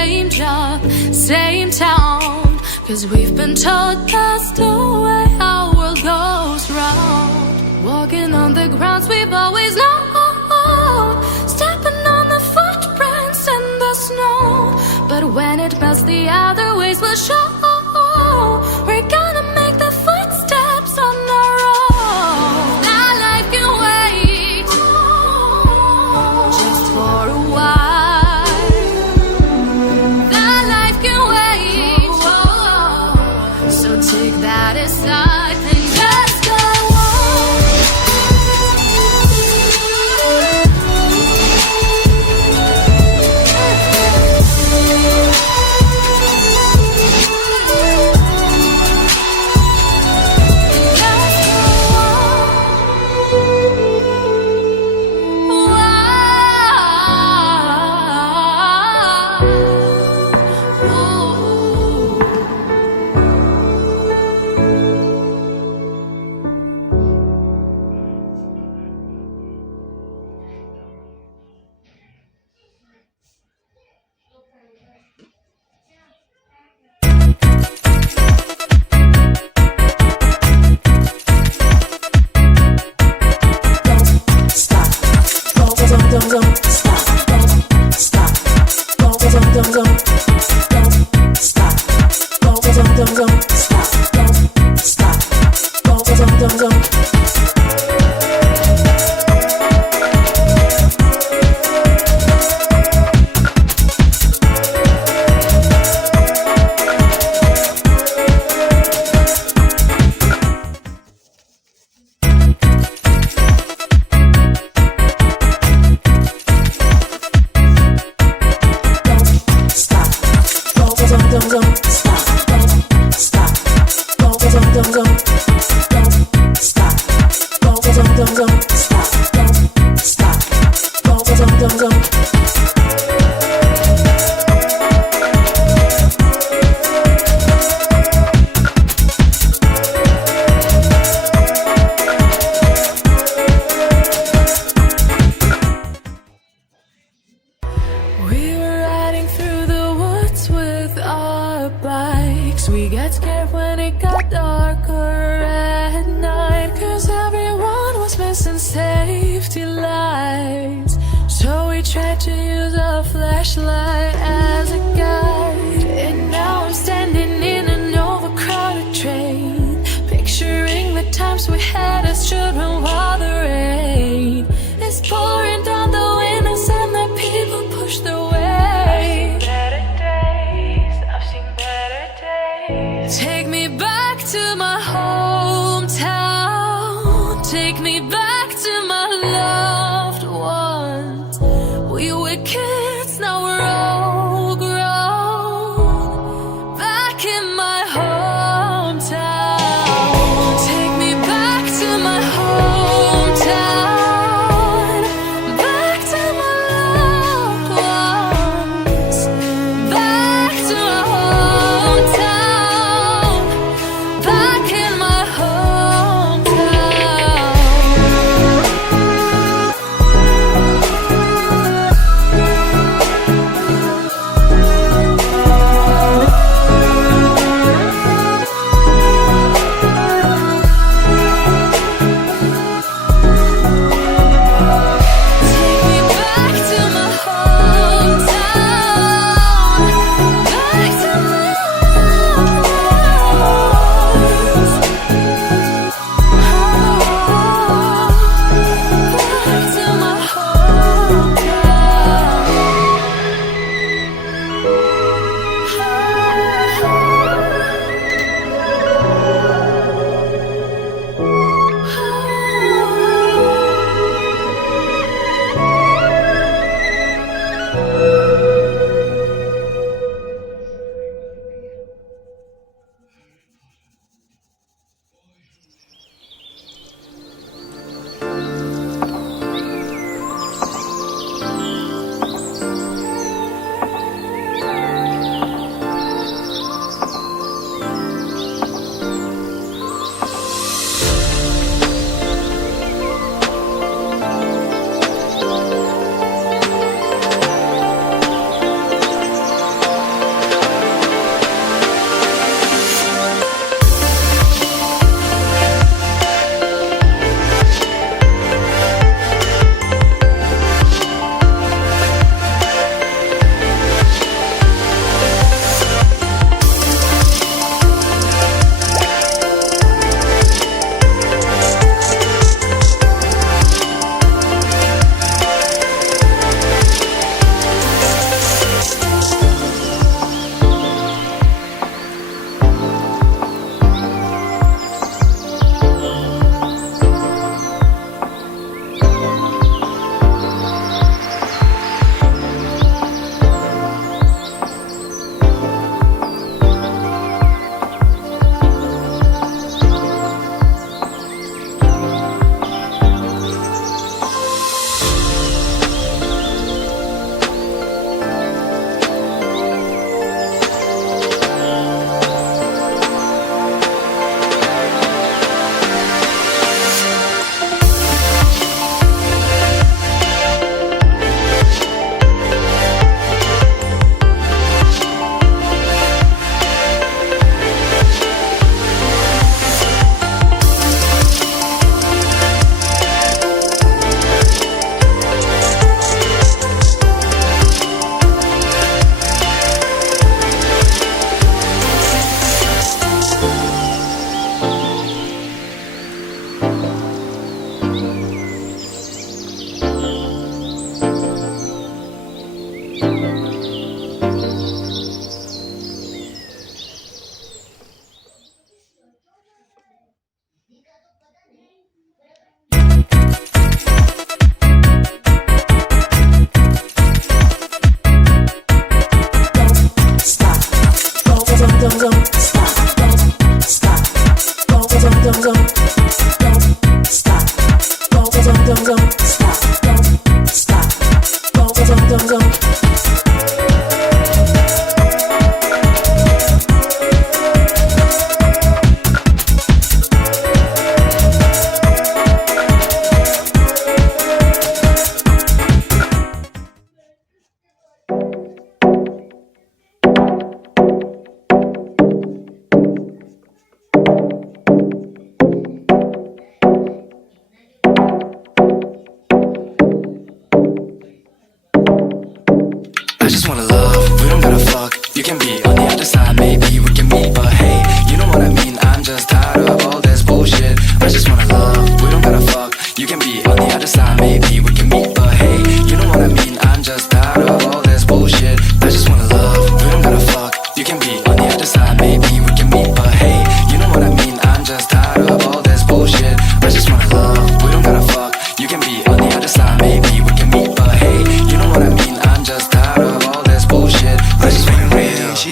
same job, same town. Cause we've been told that's the way our world goes round. Walking on the grounds we've always known, stepping on the footprints in the snow. But when it melts, the other ways will show. We're gonna make the footsteps on our own. That life can wait just for a while. That life can wait, so take that aside and just go we got scared when it got darker at night. Cause everyone was missing safety lights. So we tried to use a flashlight as a guide. And now I'm standing in an overcrowded train, picturing the times we had as children while the rain is pouring down the windows and the people push their way. I've seen better days. Take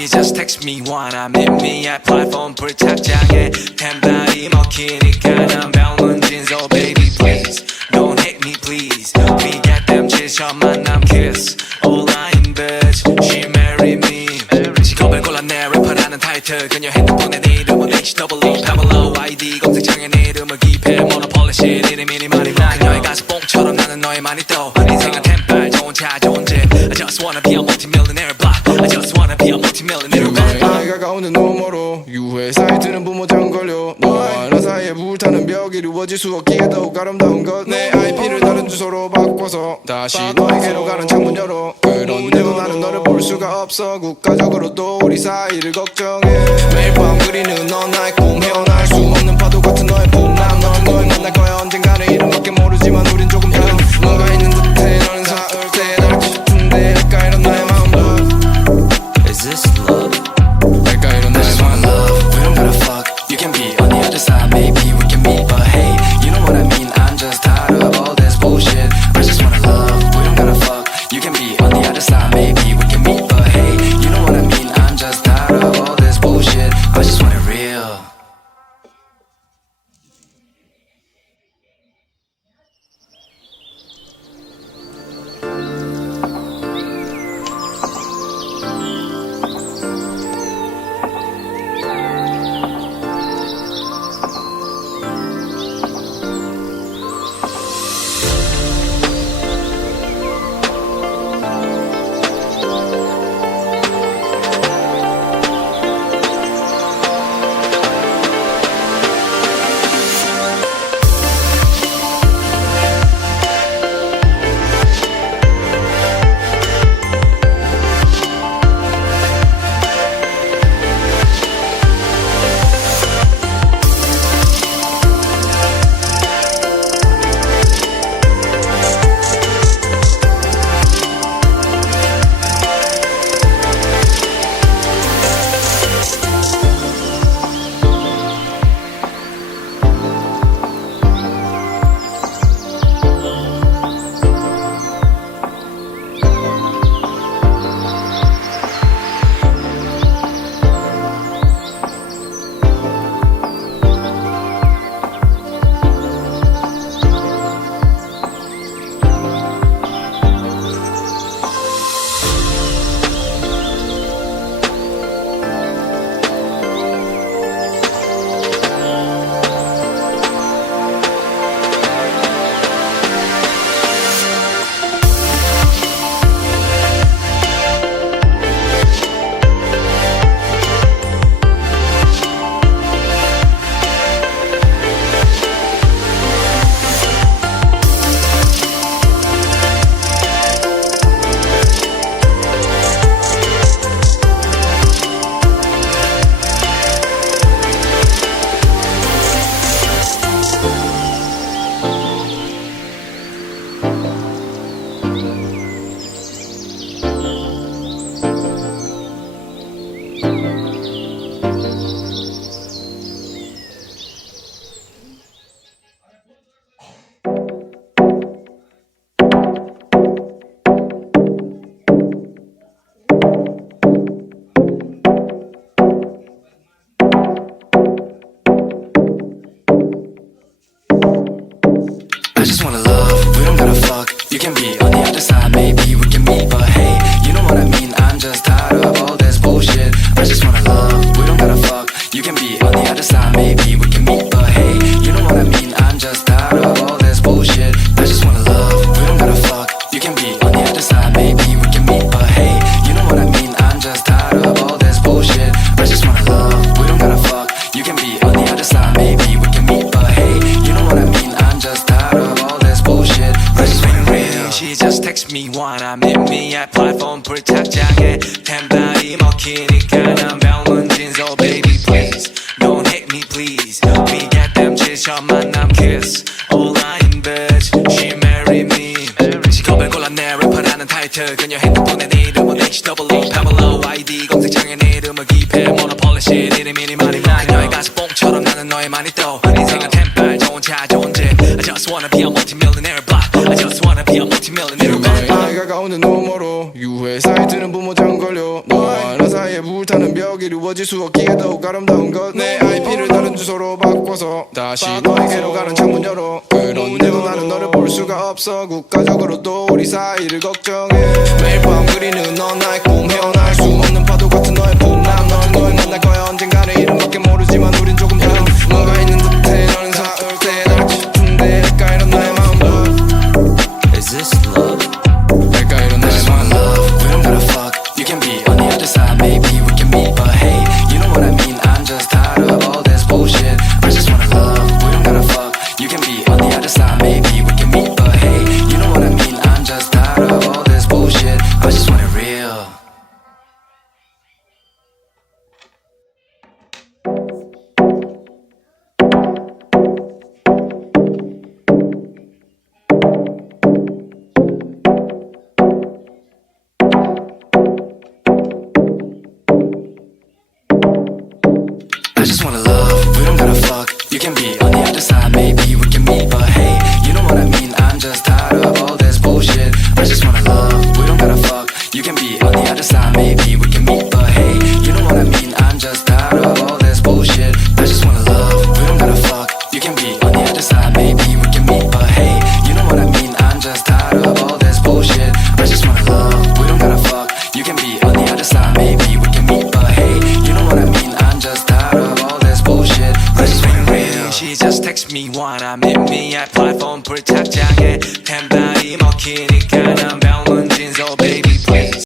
just text me wanna meet me at platform 불착장에 템발이 먹히니까 난 병문진 so baby please don't hate me please we got them 7천만 남 kiss online bitch she marry me 직업을 골랐네 래퍼라는 타이틀 그녀 핸드폰에 내 이름은 HWE Pamela ID 검색창에 내 이름을 기입해 모노폴리 shit 이름이 많이 많아 그녀의 가슴 뽕처럼 나는 너의 많이 떠 인생은 템발 좋은 차 좋은 집 I just wanna be a multi-millionaire block I just wanna be a multi-millionaire block 나이가 오는 너머로 유해 사이트는 부모장 걸려 너와 나 사이에 불타는 벽이 이루어질 수 없기에 더욱 아름다운 것내 IP를 다른 주소로 바꿔서 다시 너에게로 가는 창문 열어 그런데도 나는 너를 볼 수가 없어 국가적으로 또 우리 사이를 걱정해 매일 밤 그리는 넌 나의 꿈 헤어날 수 없는 파도 같은 너의 봄난 넌 널 만날 거야 언젠가는 이름밖에 모르지만 우린 조금 다른 뭔가 있는 듯해 너는 사을 때 날 싶은데 할까 이런 나의 마음 Is this love? 할까 이런 나의 마음 We don't gotta fuck You can be on the other side Maybe we can meet But hey You know what I mean I'm just tired of all this bullshit I just wanna love We don't gotta fuck You can be on the other side Maybe we can meet But hey You know what I mean I'm just tired of all this bullshit I just want it real I just wanna love, we don't gotta fuck You can be on the other side, maybe we can meet But hey, you know what I mean, I'm just tired of all this bullshit I just wanna love, we don't gotta fuck You can be on the other side, maybe we can meet But hey, you know what I mean, I'm just tired of all this bullshit I just wanna love, we don't gotta fuck You can be on the other side, maybe we can meet But hey, you know what I mean, I'm just tired of all this bullshit I just wanna love, we don't gotta fuck You can be on the other side, maybe we can meet But hey, you know what I mean, I'm just tired of all this bullshit I just wanna real She just text me wanna meet me at platform 불착장에 템발이 먹히니까 난 병문진 so baby please don't hate me please We got them 7천만 남 kiss online bitch she marry me 직업을 골랐네 래퍼라는 타이틀 그녀 핸드폰에 내 이름은 HWE Pamela ID 검색창에 내 이름을 기입해 모노폴리 shit 이름이 많이 많아 그녀의 가슴 뽕처럼 나는 너의 많이 떠 인생은 템발 좋은 차 좋은 집 I just wanna be a multi-millionaire block I just wanna be a multi-millionaire block 나이가 오는 너머로 유해 사이트는 부모장 걸려 너와 나 사이에 사이에 불타는 벽이 이루어질 수 없기에 더욱 아름다운 것 내 IP를 다른 주소로 바꿔서 다시 너에게로 가는 창문 열어 그런데도 나는 너를 볼 수가 없어 국가적으로 또 우리 사이를 걱정해 매일 밤 그리는 넌 나의 꿈 헤어날 수 없는 파도 같은 너의 품 난 너를 만날 거야 언젠가는 이름밖에 모르지만 우린 조금 다른 뭔가 있는 듯해 너는 사을 때 날 싶은데 할까 이런 나의 마음도 Is this love? 할까 이런 I 나의 just wanna 마음도 love, we don't gotta fuck. You can be on the other side, maybe we can meet. But hey, you know what I mean, I'm just tired of all this bullshit. I just wanna love, we don't gotta fuck. You can be on the other side, maybe we can meet. But hey, you know what I mean, I'm just tired of all this bullshit. I just want it real. I just wanna love, we don't gotta fuck. You can be on the other side, maybe we can meet. But hey, you know what I mean, I'm just tired of all this bullshit. I just wanna love, we don't gotta fuck. You can be on the other side, maybe we can meet. But hey, you know what I mean, I'm just tired of all this bullshit. I just wanna love, we don't gotta fuck. You can be on the other side, maybe we can meet. But hey, you know what I mean, I'm just tired of all this bullshit. I just wanna love, we don't gotta fuck. You can be on the other side, maybe we can meet. But hey, you know what I mean, I'm just tired of all this bullshit. I just want it real. She just text me wanna meet me at platform 불착장